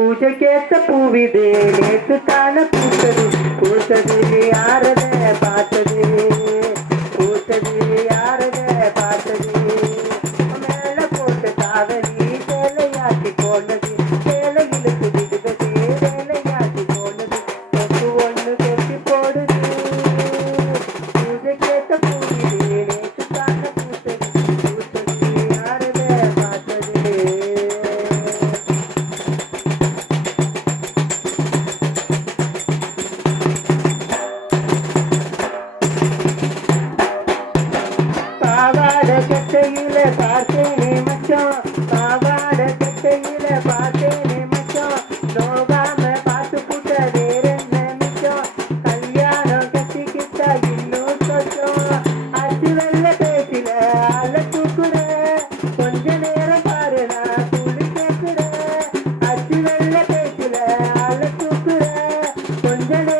ಪೂಜೆಗೆ ಪೂವಿದೆ ನೇತು ತಾನ ಪೂಸದು ಪೂಸದು கட்டையில பார்த்தேனே மச்சம் பாவாட கட்டையில பார்த்தேனே மச்சம் நோகாம பார்த்து புட்ட வேற என்ன மிச்சம்? கல்யாணம் கட்டிக்கிட்டா இன்னும் கொஞ்சம். அச்சு வெள்ள பேசில அல தூக்குற கொஞ்ச நேரம் பாருடா துளி கேட்குற அச்சு வெள்ள பேசில அல தூக்குற கொஞ்ச நேரம்